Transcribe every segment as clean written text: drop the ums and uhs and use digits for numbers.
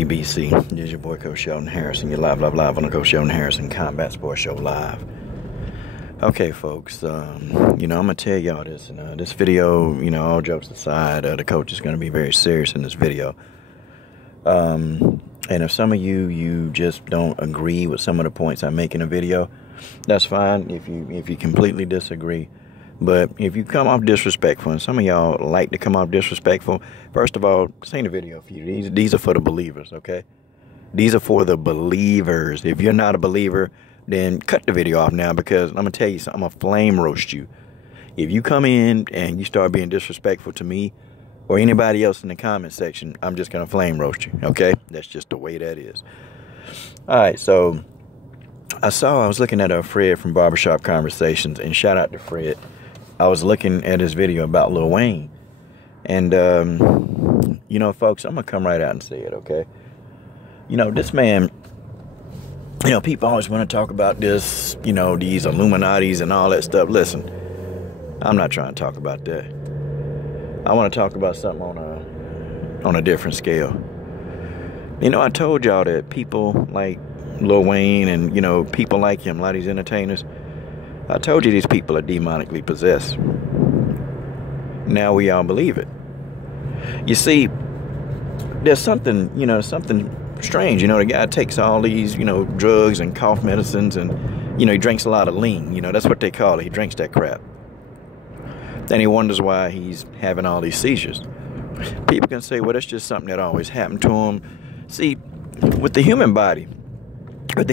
EBC, this is your boy Coach Sheldon Harrison. You're live on the Coach Sheldon Harrison Combat Sports Show live. Okay, folks, I'm gonna tell y'all this. And this video, all jokes aside, the coach is gonna be very serious in this video. And if some of you just don't agree with some of the points I make in the video, that's fine. If you completely disagree. But if you come off disrespectful, and some of y'all like to come off disrespectful, first of all, this ain't a video for you. These are for the believers, okay? These are for the believers. If you're not a believer, then cut the video off now, because I'm going to tell you something. I'm going to flame roast you. If you come in and you start being disrespectful to me or anybody else in the comment section, I'm just going to flame roast you, okay? That's just the way that is. All right, so I was looking at Fred from Barbershop Conversations, and shout out to Fred. I was looking at his video about Lil Wayne. And, folks, I'm going to come right out and say it, okay? This man, people always want to talk about this, these Illuminatis and all that stuff. Listen, I'm not trying to talk about that. I want to talk about something on a different scale. I told y'all that people like Lil Wayne and, people like him, a lot of these entertainers, I told you these people are demonically possessed. Now we all believe it. You see, there's something strange. The guy takes all these, drugs and cough medicines, and, he drinks a lot of lean. That's what they call it. He drinks that crap. Then he wonders why he's having all these seizures. People can say, well, that's just something that always happened to him. See, with the human body, I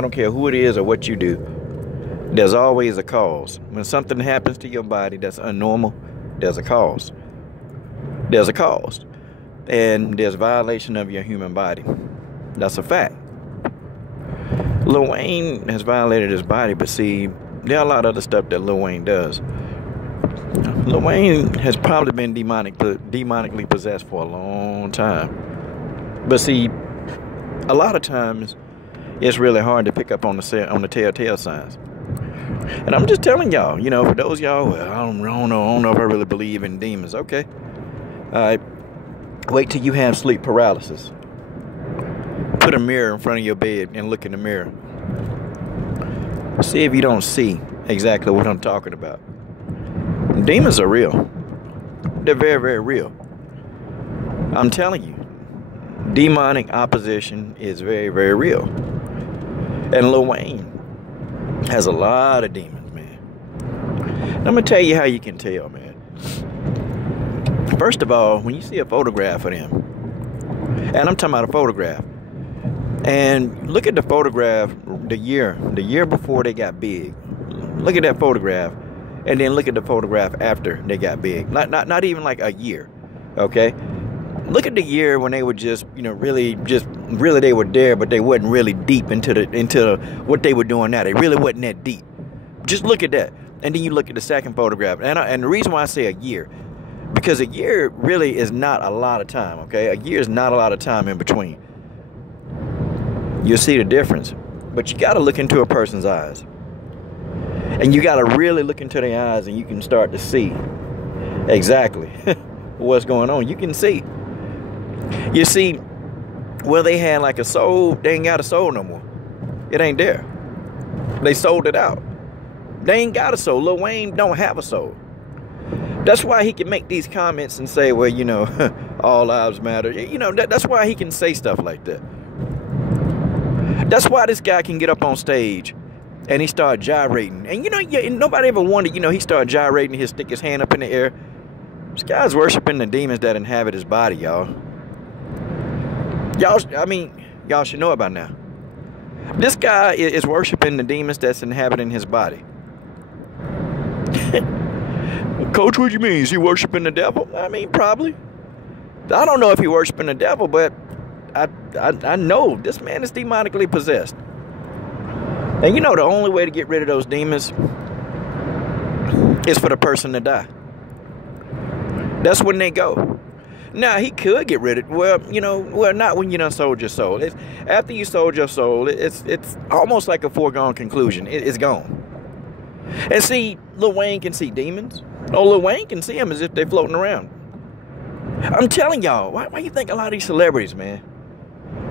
don't care who it is or what you do, there's always a cause. When something happens to your body that's unnormal, there's a cause. There's a cause. And there's violation of your human body. That's a fact. Lil Wayne has violated his body, but see, there are a lot of other stuff that Lil Wayne does. Lil Wayne has probably been demonically possessed for a long time. But see, a lot of times, it's really hard to pick up on the telltale signs. And I'm just telling y'all, for those y'all, well, I don't know if I really believe in demons. Okay. All right. Wait till you have sleep paralysis. Put a mirror in front of your bed and look in the mirror. See if you don't see exactly what I'm talking about. Demons are real. They're very, very real. I'm telling you, demonic opposition is very, very real. And Lil Wayne has a lot of demons, man. I'm going to tell you how you can tell, man. First of all, when you see a photograph of them, and I'm talking about a photograph, and look at the photograph the year before they got big. Look at that photograph, and then look at the photograph after they got big. Not even like a year, okay? Look at the year when they were just, really they were there, but they wasn't really deep into what they were doing now. They really wasn't that deep. Just look at that. And then you look at the second photograph. And the reason why I say a year, because a year really is not a lot of time, okay? A year is not a lot of time in between. You'll see the difference. But you got to look into a person's eyes. And you got to really look into their eyes, and you can start to see exactly what's going on. You can see. You see, well, they had like a soul. They ain't got a soul no more. It ain't there. They sold it out. They ain't got a soul. Lil Wayne don't have a soul. That's why he can make these comments and say, well, all lives matter. That's why he can say stuff like that. That's why this guy can get up on stage and he start gyrating. And nobody ever wondered, he start gyrating, he'll stick his hand up in the air. This guy's worshiping the demons that inhabit his body, y'all. Y'all should know about now. This guy is worshiping the demons that's inhabiting his body. Coach, what do you mean? Is he worshiping the devil? Probably. I don't know if he's worshiping the devil, but I know this man is demonically possessed. And the only way to get rid of those demons is for the person to die. That's when they go. Now, he could get rid of it. Not when you done sold your soul. After you sold your soul, it's almost like a foregone conclusion. It's gone. And see, Lil Wayne can see demons. Oh, Lil Wayne can see them as if they're floating around. I'm telling y'all, why you think a lot of these celebrities, man?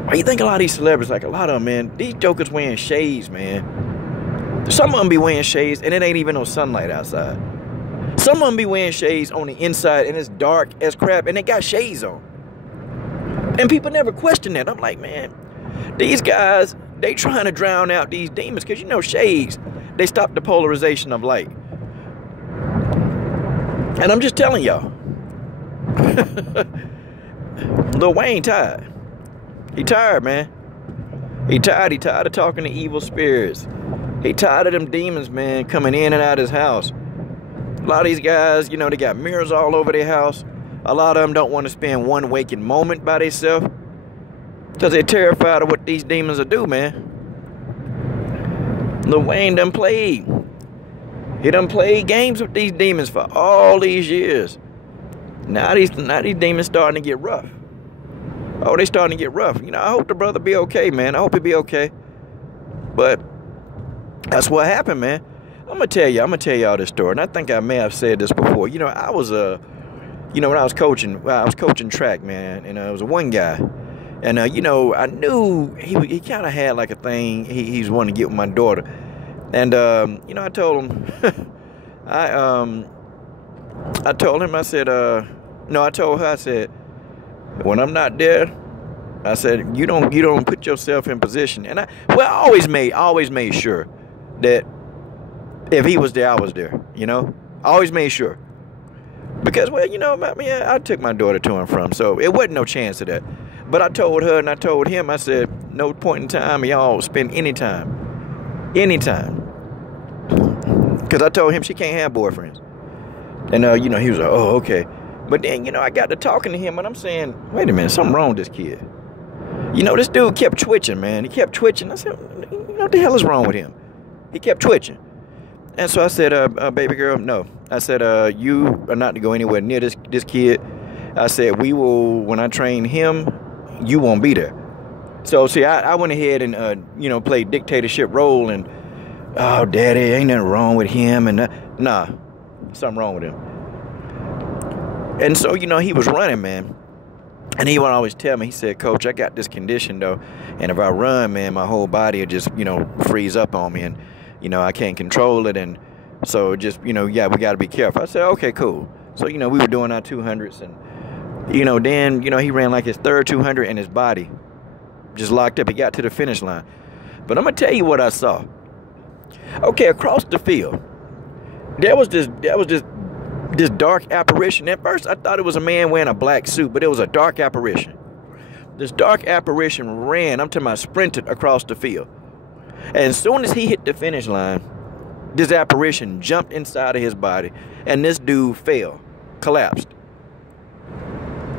Why you think a lot of these celebrities, like a lot of them, man, these jokers wearing shades, man. Some of them be wearing shades and it ain't even no sunlight outside. Some of them be wearing shades on the inside and it's dark as crap and they got shades on. And people never question that. I'm like, man, these guys, they trying to drown out these demons because, you know, shades, they stop the polarization of light. And I'm just telling y'all, Lil Wayne tired. He tired, man. He tired of talking to evil spirits. He tired of them demons, man, coming in and out of his house. A lot of these guys, you know, they got mirrors all over their house. A lot of them don't want to spend one waking moment by themselves because they're terrified of what these demons will do, man. Lil Wayne done played. He done played games with these demons for all these years. Now these demons starting to get rough. Oh, they starting to get rough. You know, I hope the brother be okay, man. I hope he be okay. But that's what happened, man. I'm gonna tell y'all this story. And I think I may have said this before. You know, I was you know, when I was coaching track, man, and it was one guy. And you know, I knew he kind of had like a thing he's wanting to get with my daughter. And you know, I told him I told him, I said, no, I told her, I said, when I'm not there, I said, you don't put yourself in position. And I always made sure that if he was there, I was there, you know? I always made sure. Because, well, you know, I took my daughter to and from, so it wasn't no chance of that. But I told her and I told him, I said, no point in time y'all spend any time. Because I told him she can't have boyfriends. And, you know, he was like, oh, okay. But then, you know, I got to talking to him and I'm saying, wait a minute, something wrong with this kid. You know, this dude kept twitching, man. He kept twitching. I said, you know, what the hell is wrong with him? He kept twitching. And so I said, baby girl, no. I said, you are not to go anywhere near this kid. I said, when I train him, you won't be there. So, see, I went ahead and, you know, played dictatorship role and, oh, daddy, ain't nothing wrong with him. And, nah, something wrong with him. And so, you know, he was running, man. And he would always tell me, he said, Coach, I got this condition, though. And if I run, man, my whole body will just, you know, freeze up on me. And, you know, I can't control it. And so just, you know, yeah, we got to be careful. I said, okay, cool. So, you know, we were doing our 200s. And, you know, then, you know, he ran like his third 200 and his body just locked up. He got to the finish line. But I'm going to tell you what I saw. Okay, across the field, there was this dark apparition. At first, I thought it was a man wearing a black suit, but it was a dark apparition. This dark apparition ran, I'm talking about sprinted across the field. And as soon as he hit the finish line, this apparition jumped inside of his body, and this dude fell, collapsed.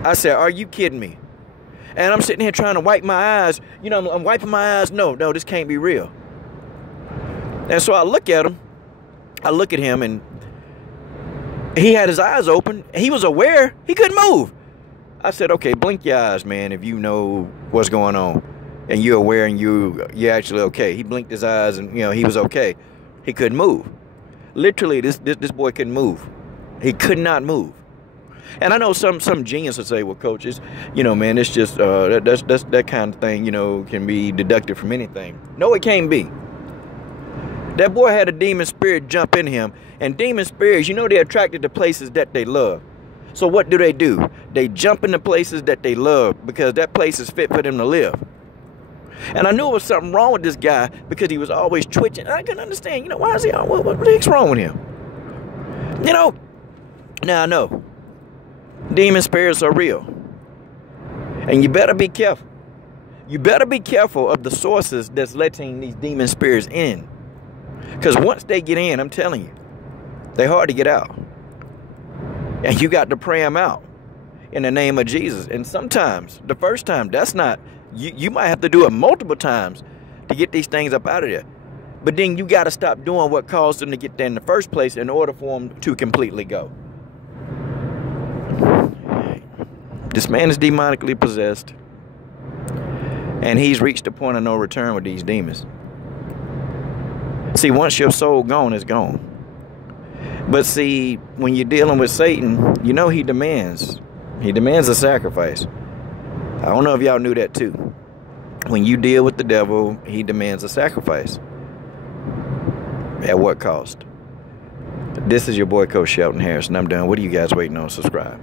I said, are you kidding me? And I'm sitting here trying to wipe my eyes. You know, I'm wiping my eyes. No, this can't be real. And so I look at him, and he had his eyes open. He was aware. He couldn't move. I said, okay, blink your eyes, man, if you know what's going on. And you're aware and you're actually okay. He blinked his eyes and, you know, he was okay. He couldn't move. Literally, this boy couldn't move. He could not move. And I know some genius would say, well, Coach, it's, you know, man, it's just, that kind of thing, you know, can be deducted from anything. No, it can't be. That boy had a demon spirit jump in him. And demon spirits, you know, they're attracted to places that they love. So what do? They jump into places that they love because that place is fit for them to live. And I knew there was something wrong with this guy because he was always twitching. And I couldn't understand, you know, why is he, what the heck's wrong with him? You know, now I know demon spirits are real. And you better be careful. You better be careful of the sources that's letting these demon spirits in. Because once they get in, I'm telling you, they're hard to get out. And you got to pray them out in the name of Jesus. And sometimes, the first time, that's not, you might have to do it multiple times to get these things up out of there. But then you got to stop doing what caused them to get there in the first place in order for them to completely go. This man is demonically possessed. And he's reached a point of no return with these demons. See, once your soul gone, it's gone. But see, when you're dealing with Satan, you know he demands He demands a sacrifice. I don't know if y'all knew that too. When you deal with the devil, he demands a sacrifice. At what cost? This is your boy, Coach Shelton Harrison. I'm done. What are you guys waiting on? Subscribe.